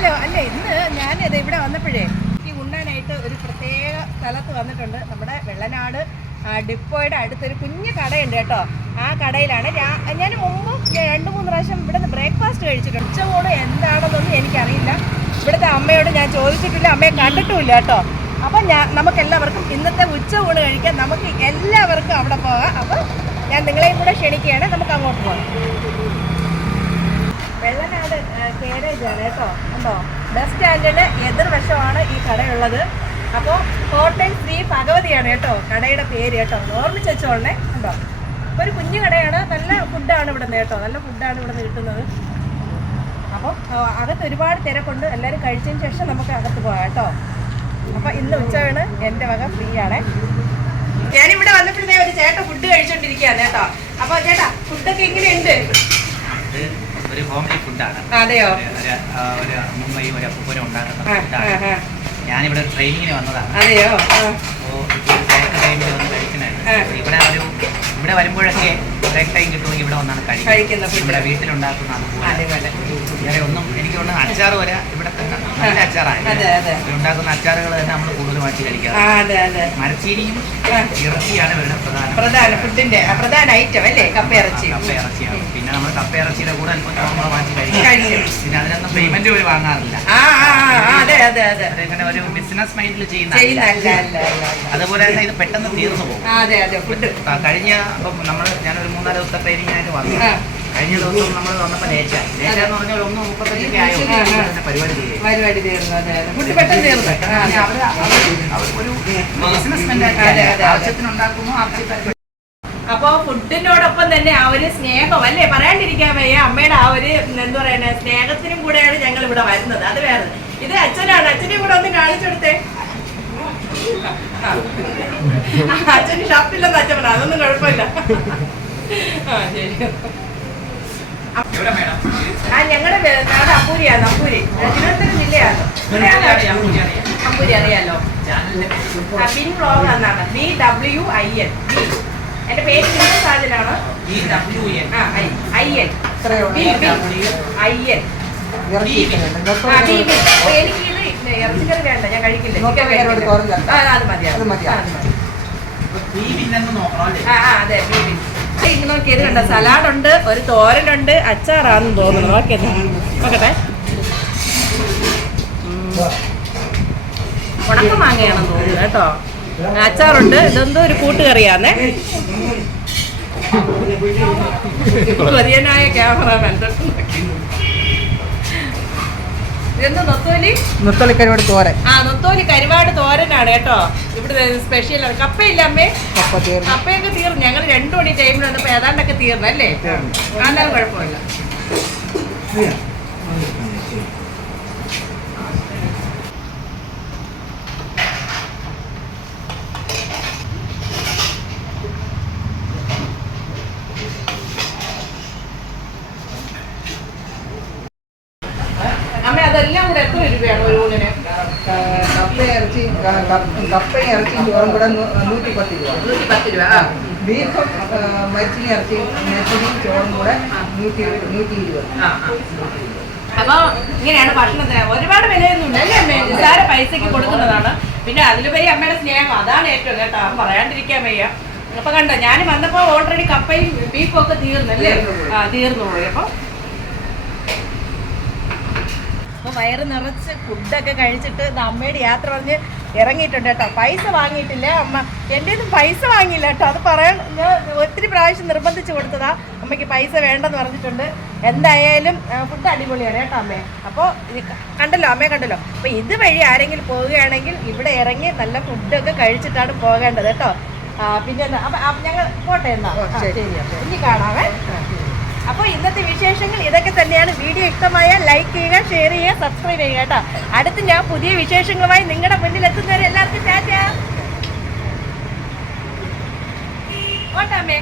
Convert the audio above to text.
അല്ലല്ലോ അല്ല ഇന്ന് ഞാനത് ഇവിടെ വന്നപ്പോഴേ ഈ ഉണ്ണാനായിട്ട് ഒരു പ്രത്യേക സ്ഥലത്ത് വന്നിട്ടുണ്ട്. നമ്മുടെ വെള്ളനാട് ഡിപ്പോയുടെ അടുത്തൊരു കുഞ്ഞു കടയുണ്ട് കേട്ടോ. ആ കടയിലാണ് ഞാൻ മുമ്പ് രണ്ട് മൂന്ന് പ്രാവശ്യം ഇവിടുന്ന് ബ്രേക്ക്ഫാസ്റ്റ് കഴിച്ചിട്ടുണ്ട്. ഉച്ചകോട് എന്താണെന്നൊന്നും എനിക്കറിയില്ല. ഇവിടുത്തെ അമ്മയോട് ഞാൻ ചോദിച്ചിട്ടില്ല. അമ്മയെ കണ്ടിട്ടുമില്ല കേട്ടോ. അപ്പം ഞാൻ നമുക്ക് എല്ലാവർക്കും ഇന്നത്തെ ഉച്ചയൂണ് കഴിക്കാൻ നമുക്ക് എല്ലാവർക്കും അവിടെ പോകാം. അപ്പം ഞാൻ നിങ്ങളെയും കൂടെ ക്ഷണിക്കുകയാണ്. നമുക്ക് അങ്ങോട്ട് പോകാം. വെള്ളനാട് കേരേജ് ആണ് കേട്ടോ. ഉണ്ടോ? ബസ് സ്റ്റാൻഡിന് എതിർവശമാണ് ഈ കടയുള്ളത്. അപ്പോൾ കോട്ടയം ശ്രീ ഭഗവതിയാണ് കേട്ടോ കടയുടെ പേര് കേട്ടോ. ഓർമ്മിച്ച് വെച്ചോളണേ. ഉണ്ടോ? അപ്പോൾ ഒരു കുഞ്ഞു കടയാണ്. നല്ല ഫുഡാണ് ഇവിടെ നിന്ന് കേട്ടോ. നല്ല ഫുഡാണ് ഇവിടെ നിന്ന് കിട്ടുന്നത് അപ്പോൾ അകത്ത് ഒരുപാട് തിരക്കുണ്ട്. എല്ലാവരും കഴിച്ചതിന് ശേഷം നമുക്ക് അകത്ത് പോകാം കേട്ടോ. അപ്പോൾ ഇന്ന് ഉച്ചയാണ്. എന്റെ വക ഫ്രീ ആണേ ഞാനിവിടെ വന്നപ്പോഴത്തേ ഒരു ചേട്ടൻ ഫുഡ് കഴിച്ചോണ്ടിരിക്കുകയാണ് കേട്ടോ. അപ്പോൾ ചേട്ടാ ഫുഡൊക്കെ എങ്ങനെയുണ്ട്? ഒരു ഹോംലി ഫുഡാണ്. അതെയോ? ഒരു- അമ്മയും ഒരു അപ്പൂപ്പനും ഉണ്ടാക്കുന്ന ഫുഡാണ്. ഞാനിവിടെ ട്രെയിനിങ്ങിന് വന്നതാണ്. അതെയോ? അപ്പോൾ വന്ന് ഇവിടെ ഒരു ഇവിടെ വരുമ്പോഴൊക്കെ ബ്രേക്ക് ടൈം കിട്ടുമെങ്കിൽ ഇവിടെ വന്നാണ് കഴിക്കുന്ന കഴിക്കുന്നത്. ഇവിടെ വീട്ടിലുണ്ടാക്കുന്നതാണ് വേറെ ഒന്നും എനിക്ക് ഒന്ന് അച്ചാർ വരെ ഇവിടെ തന്നെ. നല്ല അച്ചാറാണ്. ഉണ്ടാക്കുന്ന അച്ചാറുകൾ തന്നെ നമ്മൾ ആ, കഴിക്കാറ് മരച്ചീനിയും ഇറച്ചിയാണ് ഇവിടെ പ്രധാന. പ്രധാന ഫുഡിന്റെ പ്രധാന ഐറ്റം അല്ലേ? കപ്പ ഇറച്ചി. കപ്പ ഇറച്ചിയാണ്. പിന്നെ നമ്മൾ കപ്പ ഇറച്ചിയുടെ കൂടെ അല്പം നമ്മൾ വാങ്ങിച്ച് കഴിക്കും. പിന്നെ അതിനൊന്നും പേയ്മെന്റ് ഒരു വാങ്ങാറില്ല. അതിങ്ങനെ ഒരു ബിസിനസ് മൈൻഡിൽ ചെയ്യുന്ന. അതുപോലെ തന്നെ ഇത് പെട്ടെന്ന് തീർന്നു പോകും. കഴിഞ്ഞ അപ്പം നമ്മൾ ഞാനൊരു മൂന്നാൽ ദിവസത്തെ ട്രെയിനിങ് ആയിട്ട് വന്നു. കഴിഞ്ഞ ദിവസം നമ്മൾ വന്നപ്പോൾ ലേറ്റായി ലേറ്റ് എന്ന് പറഞ്ഞാൽ ഒന്ന് മുപ്പത്തഞ്ചൊക്കെ ആയോ. പരിപാടി പരിപാടി തീർന്നു അവർ ഒരു ബിസിനസ്. ആവശ്യത്തിനുണ്ടാക്കുന്നു ആവശ്യത്തിന് അപ്പൊ ഫുഡിനോടൊപ്പം തന്നെ ആ ഒരു സ്നേഹം അല്ലേ? പറയാണ്ടിരിക്കാൻ വയ്യ. അമ്മയുടെ ആ ഒരു എന്താ പറയുന്നത് സ്നേഹത്തിനും കൂടെയാണ് ഞങ്ങൾ ഇവിടെ വരുന്നത്. അത് വേറെ. ഇത് അച്ഛനാണ്. അച്ഛനെ കൂടെ ഒന്ന് കാണിച്ചെടുത്തേ. അച്ഛന് ഷർട്ടില്ലെന്ന് അച്ഛൻ പറഞ്ഞു. അതൊന്നും കുഴപ്പമില്ല. ആ ശരി. ഞങ്ങളുടെ നാട് അപ്പൂരിയാണ് അപ്പൂരി തിരുവനന്തപുരം ജില്ലയാണ്. അപ്പൂരി അറിയാലോ? ബിൻ എന്നാണ്. B W I N B എന്റെ പേര് സാജനാണ്? ഈ ഡബ്ല്യു എൻ ആ I I N B B I N ആ ബി ബി. അപ്പൊ എനിക്ക് ഇത് ഇറച്ചിക്കറി വേണ്ട ഞാൻ കഴിക്കില്ല. അത് നോക്കി ഇത് കണ്ടോ? സലാഡ് ഉണ്ട് ഒരു തോരനുണ്ട് അച്ചാറാണെന്ന് തോന്നുന്നു. ഓക്കെ നോക്കട്ടെ. ഉണക്ക മാങ്ങയാണെന്ന് തോന്നുന്നു കേട്ടോ. അച്ചാറുണ്ട്. ഇതെന്തോ ഒരു കൂട്ടുകറിയാന്നേ. കൊറിയനായ ക്യാമറമാൻ കരുവാട് നൊത്തോലി? തോരൻ. ആ നൊത്തോലി കരുവാട് തോരനാണ് കേട്ടോ. ഇവിടെ സ്പെഷ്യൽ കപ്പയില്ല അമ്മേ? കപ്പ തീർന്നു. കപ്പയൊക്കെ തീർന്നു. ഞങ്ങൾ രണ്ടു മണി ടൈമിൽ വന്നപ്പോ ഏതാണ്ടൊക്കെ തീർന്നല്ലേ കാണാൻ കുഴപ്പമില്ല. അമ്മ അതെല്ലാം കൂടെ എത്ര രൂപയാണ് ഒരു ഊണിന് കപ്പയിറച്ചി കപ്പ ഇറച്ചി ചോറും കൂടെ നൂറ്റി പത്ത് രൂപ നൂറ്റി പത്ത് രൂപ. ബീഫും മരിച്ചിനി ഇറച്ചി നെച്ചിരിയും ചോറും കൂടെ നൂറ്റി നൂറ്റി ഇരുപത്. അപ്പൊ ഇങ്ങനെയാണ് ഭക്ഷണത്തിന് ഒരുപാട് വിലയൊന്നും അല്ലേ അമ്മേ? നിസ്സാര പൈസക്ക് കൊടുക്കുന്നതാണ്. പിന്നെ അതിലുപരി അമ്മയുടെ സ്നേഹം. അതാണ് ഏറ്റവും കേട്ടോ. അമ്മ പറയാണ്ടിരിക്കാൻ വയ്യ. അപ്പൊ കണ്ടോ ഞാൻ വന്നപ്പോ ഓൾറെഡി കപ്പയും ബീഫും ഒക്കെ തീർന്നല്ലേ? ആ തീർന്നു പോയി. അപ്പൊ അപ്പൊ വയറ് നിറച്ച് ഫുഡൊക്കെ കഴിച്ചിട്ട് ഇത് അമ്മയുടെ യാത്ര പറഞ്ഞ് ഇറങ്ങിയിട്ടുണ്ട് കേട്ടോ. പൈസ വാങ്ങിയിട്ടില്ല. അമ്മ എന്റെ ഒന്നും പൈസ വാങ്ങിയില്ല കേട്ടോ. അത് പറയാൻ ഞാൻ ഒത്തിരി പ്രാവശ്യം നിർബന്ധിച്ച് കൊടുത്തതാ. അമ്മയ്ക്ക് പൈസ വേണ്ടെന്ന് പറഞ്ഞിട്ടുണ്ട്. എന്തായാലും ഫുഡ് അടിപൊളിയാണ് കേട്ടോ അമ്മേ. അപ്പോൾ കണ്ടല്ലോ? അമ്മയെ കണ്ടല്ലോ? അപ്പോൾ ഇതുവഴി ആരെങ്കിലും പോവുകയാണെങ്കിൽ ഇവിടെ ഇറങ്ങി നല്ല ഫുഡൊക്കെ കഴിച്ചിട്ടാണ് പോകേണ്ടത് കേട്ടോ. പിന്നെ എന്താ അപ്പം ഞങ്ങൾ പോട്ടെ എന്നാ? ശരി. ഇനി കാണാവേ അപ്പോൾ ഇന്നത്തെ വിശേഷങ്ങൾ ഇതൊക്കെ തന്നെയാണ്. വീഡിയോ ഇഷ്ടമായ ലൈക്ക് ചെയ്യുക ഷെയർ ചെയ്യുക സബ്സ്ക്രൈബ് ചെയ്യുക കേട്ടോ. അടുത്ത് ഞാൻ പുതിയ വിശേഷങ്ങളുമായി നിങ്ങളുടെ മുന്നിൽ എത്തുന്നവരെ എല്ലാവർക്കും ടാറ്റാ. ഓട്ടമ്മേ